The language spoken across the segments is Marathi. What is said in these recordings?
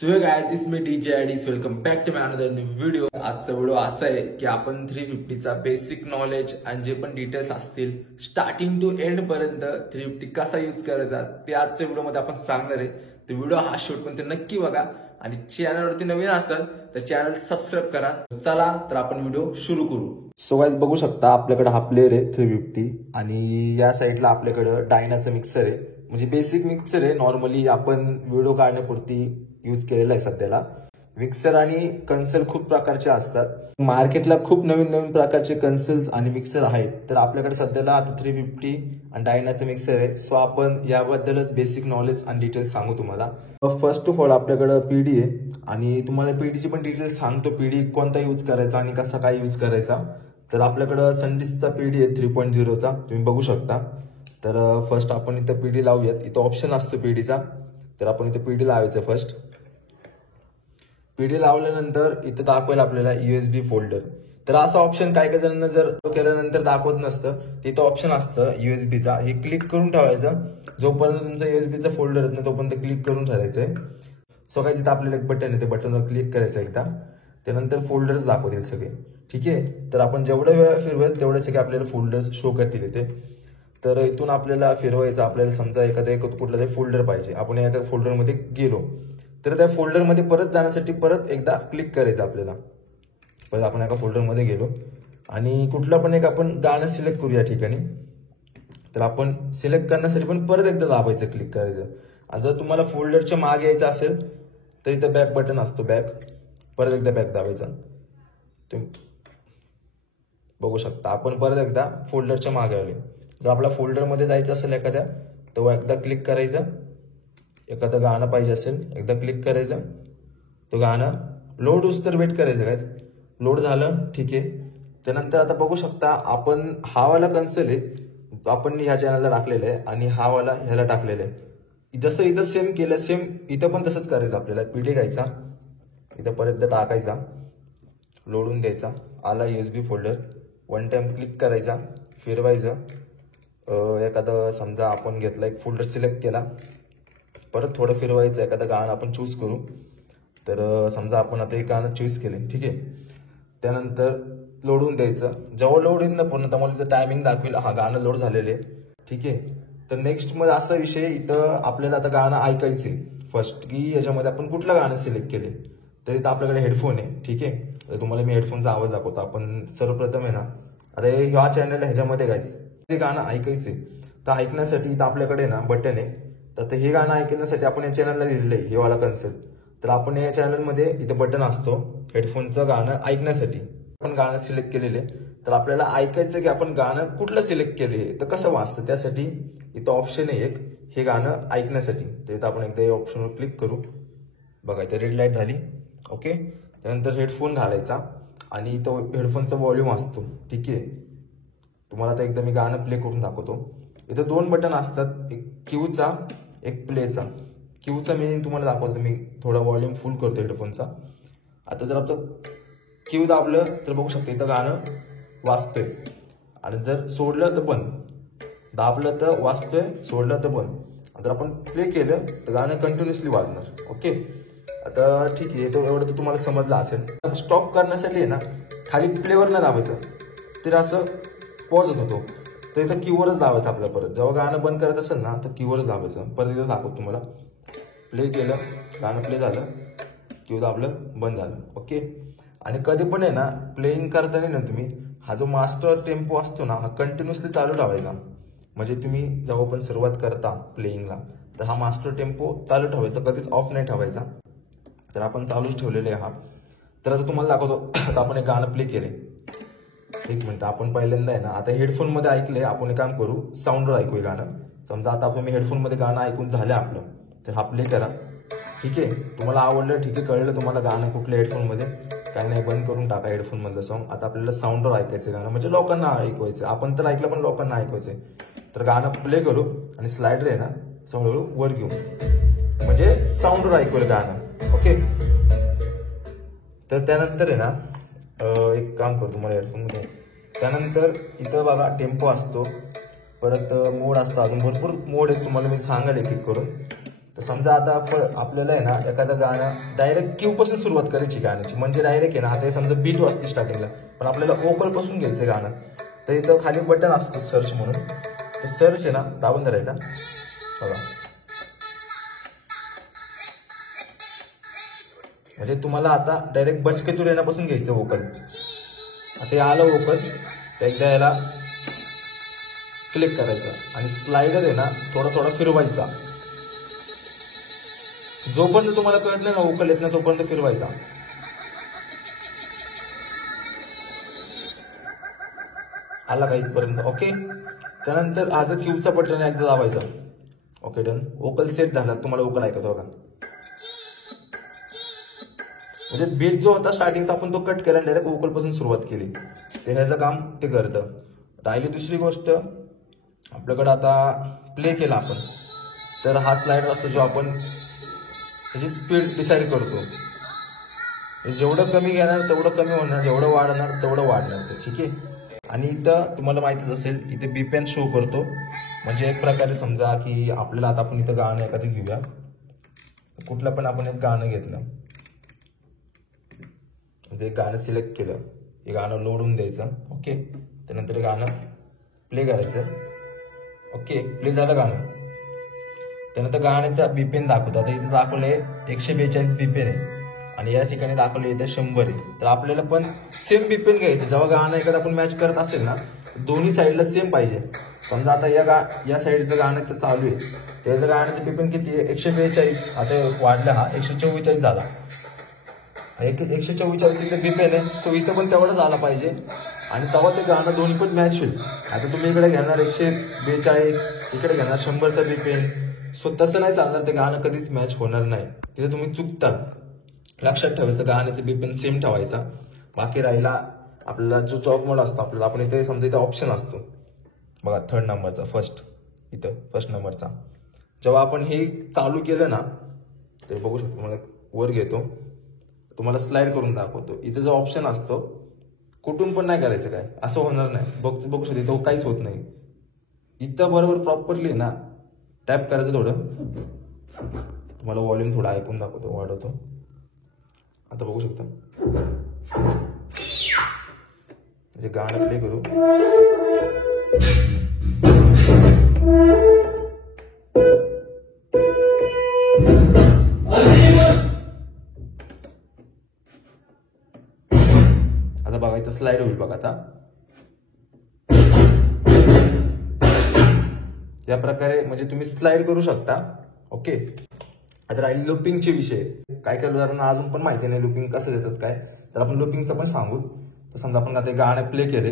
So guys, it's me DJ आयडीज. Welcome back to my another new video. आजचा व्हिडिओ असा आहे की आपण 350चा बेसिक नॉलेज आणि जे पण डिटेल्स असतील स्टार्टिंग टू एंड पर्यंत 350 कसा यूज करायचा ते आजच्या व्हिडिओमध्ये आपण सांगणार आहे. तर व्हिडिओ हा शेवटपर्यंत नक्की बघा आणि चॅनलवरती नवीन असाल तर चॅनल सबस्क्राईब करा. चला तर आपण व्हिडिओ सुरू करू. सो गाइस, बघू शकता आपल्याकडे हा प्लेअर आहे 350 आणि या साईडला आपल्याकडे डायनाचं मिक्सर आहे. म्हणजे बेसिक मिक्सर आहे. नॉर्मली आपण व्हिडिओ काढण्यापुरती यूज केलेला आहे सध्याला. मिक्सर आणि कन्सल खूप प्रकारचे असतात. मार्केटला खूप नवीन नवीन प्रकारचे कन्सल्स आणि मिक्सर आहेत. तर आपल्याकडे सध्याला आता 350 आणि डायनाचं मिक्सर आहे. सो आपण याबद्दलच बेसिक नॉलेज आणि डिटेल्स सांगू तुम्हाला. फर्स्ट ऑफ ऑल आपल्याकडे पीडी आहे आणि तुम्हाला पीडीची पण डिटेल्स सांगतो. पीडी कोणता यूज करायचा आणि कसा काय यूज करायचा. तर आपल्याकडे संडिसचा पीडी आहे 3.0चा, तुम्ही बघू शकता. तर फर्स्ट आपण इथं पीडी लावूयात. इथं ऑप्शन असतो पीडीचा, तर आपण इथं पीडी लावायचं. फर्स्ट पीडी लावल्यानंतर इथं दाखवेल आपल्याला यूएसबी फोल्डर. तर असं ऑप्शन काय काय जणांना जर केल्यानंतर दाखवत नसतं, तिथं ऑप्शन असतं यूएसबीचा. हे क्लिक करून ठेवायचं. जोपर्यंत तुमचा यूएसबीचा फोल्डर येत नाही तोपर्यंत क्लिक करून ठेवायचंय. सो काय तिथं आपल्याला एक बटन आहे, ते बटनवर क्लिक करायचं एकदा. त्यानंतर फोल्डर्स दाखवतील सगळे. ठीक आहे, तर आपण जेवढ्या वेळा फिरवेल तेवढे सगळे आपल्याला फोल्डर्स शो करतील इथे. तर इथून आपल्याला फिरवायचं. आपल्याला समजा एखादा कुठला तरी फोल्डर पाहिजे, आपण एका फोल्डरमध्ये गेलो तर त्या फोल्डरमध्ये परत जाण्यासाठी परत एकदा क्लिक करायचं आपल्याला. परत आपण एका फोल्डरमध्ये गेलो आणि कुठलं पण एक आपण गाणं सिलेक्ट करू या ठिकाणी. तर आपण सिलेक्ट करण्यासाठी पण परत एकदा दाबायचं, क्लिक करायचं. आणि जर तुम्हाला फोल्डरच्या मागे यायचं असेल तर इथं बॅक बटन असतो, बॅक. परत एकदा बॅक दाबायचा. तुम्ही बघू शकता आपण परत एकदा फोल्डरच्या मागे आले. जर आपला फोल्डरमध्ये जायचं असेल एखाद्या, तर एकदा क्लिक करायचं. एखादं गाणं पाहिजे असेल एकदा क्लिक करायचं. तो गाणं लोड होऊस तर वेट करायचं. काय लोड झालं, ठीक आहे. त्यानंतर आता बघू शकता आपण हा वाला कन्सल आहे, आपण ह्या चॅनलला टाकलेलं आहे आणि हा वाला ह्याला टाकलेला आहे. जसं इथं सेम केलं, सेम इथं पण तसंच करायचं. आपल्याला पीडी घ्यायचा, इथं परत टाकायचा, लोडून द्यायचा. आला USB folder, one time click करायचा, फिरवायचं. एखादं समजा आपण घेतला एक फोल्डर सिलेक्ट केला, परत थोडं फिरवायचं. एखादं गाणं आपण चूज करू. तर समजा आपण आता एक गाणं चूज केले, ठीक आहे. त्यानंतर लोडून द्यायचं. जेव्हा लोड येईल ना पूर्ण, त्यामुळे तिथं टायमिंग दाखवेल हा गाणं लोड झालेले, ठीक आहे. तर नेक्स्ट मध्ये असा विषय, इथं आपल्याला आता गाणं ऐकायचे फर्स्ट, की याच्यामध्ये आपण कुठलं गाणं सिलेक्ट केले. तर इथं आपल्याकडे हेडफोन आहे, ठीक आहे. तर तुम्हाला मी हेडफोनचा आवाज दाखवतो. आपण सर्वप्रथम आहे ना, आता ह्या चॅनल ह्याच्यामध्ये गायचं ते गाणं ऐकायचे. तर ऐकण्यासाठी इथं आपल्याकडे ना बटन आहे. तर हे गाणं ऐकण्यासाठी आपण या चॅनलला लिहिलेलं आहे, हे वाला कन्सेप्ट. तर आपण या चॅनलमध्ये इथं बटन असतो हेडफोनचं गाणं ऐकण्यासाठी. आपण गाणं सिलेक्ट केलेले, तर आपल्याला ऐकायचं की आपण गाणं कुठलं सिलेक्ट केले, तर कसं वाचतं. त्यासाठी इथं ऑप्शन आहे एक, हे गाणं ऐकण्यासाठी. तर इथं आपण एकदा या ऑप्शनवर क्लिक करू. बघा इथं रेड लाईट झाली, ओके. त्यानंतर हेडफोन घालायचा आणि तो हेडफोनचा व्हॉल्यूम असतो, ठीक आहे. तुम्हाला आता एकदा मी गाणं प्ले करून दाखवतो. इथं दोन बटन असतात, एक क्यूचा एक प्लेचा. क्यूचा मी तुम्हाला दाखवतो. मी थोडा व्हॉल्यूम फुल करतो हेडफोनचा. आता जर आपण क्यू दाबलं तर बघू शकता इथं गाणं वाजतोय आणि जर सोडलं तर बंद. दाबलं तर वाजतोय, सोडलं तर बंद. जर आपण प्ले केलं तर गाणं कंटिन्युअसली वाजणार, ओके. आता ठीक आहे, तो एवढं तर तुम्हाला समजलं असेल. स्टॉप करण्यासाठी आहे ना, खाली प्लेवर न दाबायचं, तर असं पॉज होत होतो. तर इथं कीवरच दाबायचं आपल्याला. परत जेव्हा गाणं बंद करायचं असेल ना, तर कीवरच दाबायचं. परत इथं दाखवतो तुम्हाला. प्ले केलं, गाणं प्ले झालं, क्यू दाबलं, बंद झालं, ओके. आणि कधी पण आहे ना, प्लेइंग करताना ना तुम्ही हा जो मास्टर टेम्पो असतो ना, हा कंटिन्युअसली चालू ठेवायचा. म्हणजे तुम्ही जेव्हा पण सुरुवात करता प्लेइंगला, तर हा मास्टर टेम्पो चालू ठेवायचा, कधीच ऑफ नाही ठेवायचा. तर आपण चालूच ठेवलेले हा. तर आता तुम्हाला दाखवतो. आता आपण एक गाणं प्ले केले. एक मिनिट, आपण पहिल्यांदा आहे ना, आता हेडफोन मध्ये ऐकले, आपण एक काम करू, साऊंडवर ऐकूया गाणं. समजा आता आपण हेडफोन मध्ये गाणं ऐकून झालं आपलं, तर हा प्ले करा, ठीक आहे. तुम्हाला आवडलं, ठीक आहे, कळलं तुम्हाला गाणं कुठलं हेडफोन मध्ये, काही नाही, बंद करून टाका हेडफोन मधलं सॉन्ग. आता आपल्याला साऊंडवर ऐकायचं गाणं, म्हणजे लोकांना ऐकवायचं. आपण तर ऐकलं पण लोकांना ऐकवायचंय. तर गाणं प्ले करू आणि स्लायडर आहे ना हळूहळू वर घेऊ, म्हणजे साऊंडवर ऐकूया गाणं, ओके. तर त्यानंतर आहे ना, एक काम करतो तुम्हाला हेडफोन मध्ये. त्यानंतर इथं बघा टेम्पो असतो, परत मोड असतो, अजून भरपूर मोड आहेत, तुम्हाला मी सांगाल एक एक करून. तर समजा आता आपल्याला आहे ना एखादं गाणं डायरेक्ट क्यू पासून सुरुवात करायची गाण्याची, म्हणजे डायरेक्ट आहे ना आता हे समजा बीट वाजते स्टार्टिंगला, पण आपल्याला वोकल पासून घ्यायचं गाणं. तर इथं खाली बटन असतं सर्च म्हणून, तर सर्च आहे ना दाबून धरायचा बघा. म्हणजे तुम्हाला आता डायरेक्ट बचके तूर येण्यापासून घ्यायचं वोकल. आता हे आलं वोकल, तर एकदा याला क्लिक करायचं आणि स्लायडर आहे ना थोडा थोडा फिरवायचा. जोपर्यंत तुम्हाला कळत नाही ना वोकल येत नाही तोपर्यंत फिरवायचा. आला का इथपर्यंत? ओके. त्यानंतर हा जो क्यूचा बटन आहे एकदा दाबायचा. Okay done. वोकल सेट झाला. तुम्हाला वोकल ऐकतो का? म्हणजे बीट जो होता स्टार्टिंगचा आपण तो कट केला, डायरेक्ट वोकल पासून सुरुवात केली. ते ह्याचं काम ते करतं. राहिली दुसरी गोष्ट, आपल्याकडे आता प्ले केला आपण, तर हा स्लाइडर असतो जो आपण त्याची स्पीड डिसाईड करतो. जेवढं कमी घेणार तेवढं कमी होणार, जेवढं वाढणार तेवढं वाढणार. ठीक आहे. आणि इथं तुम्हाला माहितीच असेल, इथे बीपीएन शो करतो. म्हणजे एक प्रकारे समजा की आपल्याला आता आपण इथं गाणं एखादं घेऊया, कुठलं पण आपण एक गाणं घेतलं, म्हणजे एक गाणं सिलेक्ट केलं, हे गाणं लोड होऊन द्यायचं. ओके. त्यानंतर गाणं प्ले करायचं. ओके. प्ले झालं गाणं. त्यानंतर गाण्याचा बीपीएन दाखवतात. इथे दाखवले 142 बीपीएन आहे आणि या ठिकाणी दाखवले इथे 100 आहे. तर आपल्याला पण सेम बीपीएन घ्यायचं. जेव्हा गाणं एखादं आपण मॅच करत असेल ना, दोन्ही साईडला सेम पाहिजे. समजा आता या साईडचं गाणं तर चालू आहे, त्याचं गाण्याचं बीपीएन किती आहे? 142. आता वाढलं, हा 144 झाला. 144 इथे बीपीएन आहे, तो इथं पण तेवढाच आला पाहिजे आणि तेव्हा ते गाणं दोन्ही पण मॅच होईल. आता तुम्ही इकडे घेणार 142, इकडे घेणार 100चा बीपीएन, सो तसं नाही चालणार. ते गाणं कधीच मॅच होणार नाही. तिथे तुम्ही चुकता. लक्षात ठेवायचं, गाण्याचं बीपीएन सेम ठेवायचा. बाकी राहिला आपल्याला जो जॉब मोड असतो, आपल्याला आपण इथे समजा इथे ऑप्शन असतो बघा, 3rd नंबरचा, फर्स्ट नंबरचा. जेव्हा आपण हे चालू केलं ना, ते बघू शकतो. मला वर घेतो, तुम्हाला स्लाइड करून दाखवतो. इथे जो ऑप्शन असतो, कुठून पण नाही करायचं, काय असं होणार नाही. बघू शकतो इथं काहीच होत नाही. इथं बरोबर प्रॉपरली ना टॅप करायचं. थोडं तुम्हाला व्हॉल्यूम थोडा ऐकून दाखवतो, वाढवतो. आता बघू शकता, म्हणजे गाणं प्ले करू. आता बघा इथं स्लाइड होईल बघा. आता या प्रकारे म्हणजे तुम्ही स्लाइड करू शकता. ओके. आता राहील लुपिंगचे विषय. काय काय उदाहरण अजून पण माहिती नाही लुपिंग कसं देतात काय, तर आपण लुपिंगचं पण सांगू. तर समजा आपण आता गाणं प्ले केले,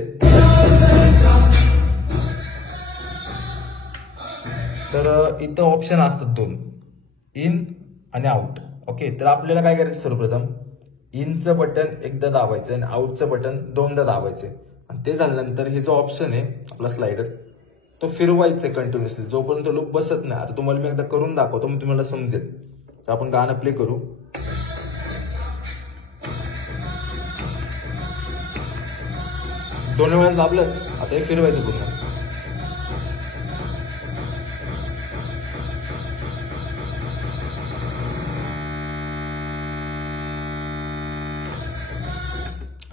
तर इथं ऑप्शन असतात 2, इन आणि आउट. ओके. तर आपल्याला काय करायचं, सर्वप्रथम इनचं बटन एकदा दाबायचं आणि आउटचं बटन 2दा दाबायचं. आणि ते झाल्यानंतर हे जो ऑप्शन आहे आपला स्लाइडर, तो फिरवायचा कंटिन्युअसली जोपर्यंत लूप बसत नाही. आता तुम्हाला मी एकदा करून दाखवतो, मग तुम्हाला समजेल. तर आपण गाणं प्ले करू. दोन वेळेस दाबलंच, आता हे फिरवायचं पूर्ण.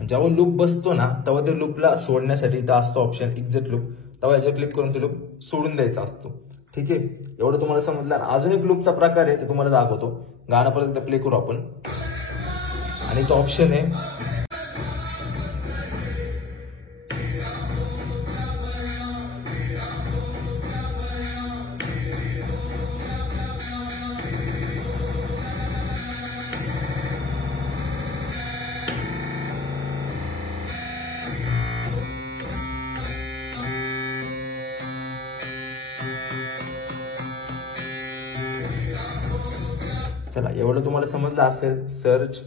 जेव्हा लूप बसतो ना, तेव्हा ते लूपला सोडण्यासाठी इथं असतो ऑप्शन एक्झिट लूप. तेव्हा याच्यावर क्लिक करून ते लूप सोडून द्यायचा असतो. ठीक आहे. एवढं तुम्हाला समजलं. अजून एक लूपचा प्रकार आहे, ते तुम्हाला दाखवतो. गाणं परत एकदा प्ले करू आपण. आणि तो ऑप्शन आहे चला, एवढं तुम्हाला समजलं असेल. सर्च,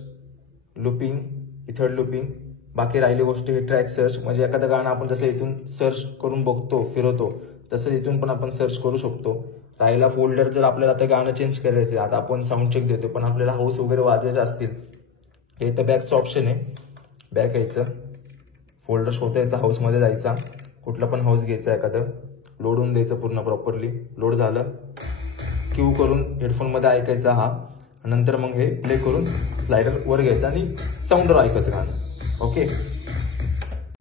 लुपिंग, इथर्ड लुपिंग. बाकी राहिली गोष्ट हे ट्रॅक सर्च. म्हणजे एखादं गाणं आपण जसं इथून सर्च करून बघतो, फिरवतो, तसं इथून पण आपण सर्च करू शकतो. राहिला फोल्डर, जर आपल्याला आता गाणं चेंज करायचं, आता आपण साऊंड चेक देतो पण आपल्याला हाऊस वगैरे वाजवायचे असतील, हे तर बॅकचं ऑप्शन आहे. बॅक यायचं, फोल्डर शोधायचा, हाऊसमध्ये जायचा, कुठला पण हाऊस घ्यायचा एखादं, लोड होऊन द्यायचं पूर्ण प्रॉपरली. लोड झालं क्यू करून हेडफोनमध्ये ऐकायचा हा, नंतर मग हे प्ले करून स्लायडर वर घ्यायचं आणि साऊंडवर ऐकायचं गाणं. ओके.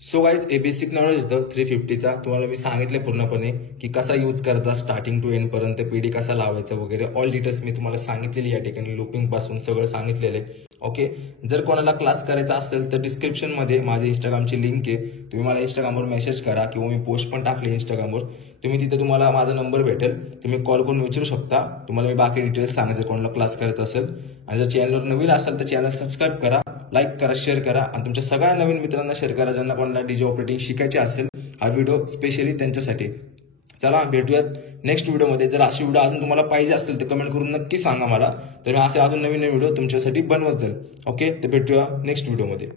सो गाईज, हे बेसिक नॉलेज होतं 350चा. तुम्हाला मी सांगितले पूर्णपणे की कसा यूज करता स्टार्टिंग टू एंड पर्यंत, पीडी कसा लावायचा वगैरे ऑल डिटेल्स मी तुम्हाला सांगितलेली या ठिकाणी, लुपिंग पासून सगळं सांगितलेलं आहे. ओके. जर कोणाला क्लास करायचा असेल तर डिस्क्रिप्शनमध्ये माझी इंस्टाग्रामची लिंक आहे, तुम्ही मला इंस्टाग्रामवर मेसेज करा किंवा मी पोस्ट पण टाकली इंस्टाग्रामवर, तिथे तुम्हाला माझा नंबर भेटेल, तुम्ही कॉल करून विचारू शकता. तुम्हाला मी बाकी डिटेल्स सांगायचं कोणाला क्लास करायचा असेल. आणि जर चॅनलवर नवीन असेल तर चॅनल सबस्क्राईब करा, लाईक करा, शेअर करा आणि तुमच्या सगळ्या नवीन मित्रांना शेअर करा ज्यांना कोणाला डीजे ऑपरेटिंग शिकायचे असेल. हा व्हिडिओ स्पेशली त्यांच्यासाठी. चला भेटूयात नेक्स्ट व्हिडिओमध्ये. जर अशी व्हिडिओ अजून तुम्हाला पाहिजे असतील तर कमेंट करून नक्की सांगा मला, तर मी असे अजून नवीन व्हिडिओ तुमच्यासाठी बनवत जाईल. ओके, तर भेटूया नेक्स्ट व्हिडिओमध्ये.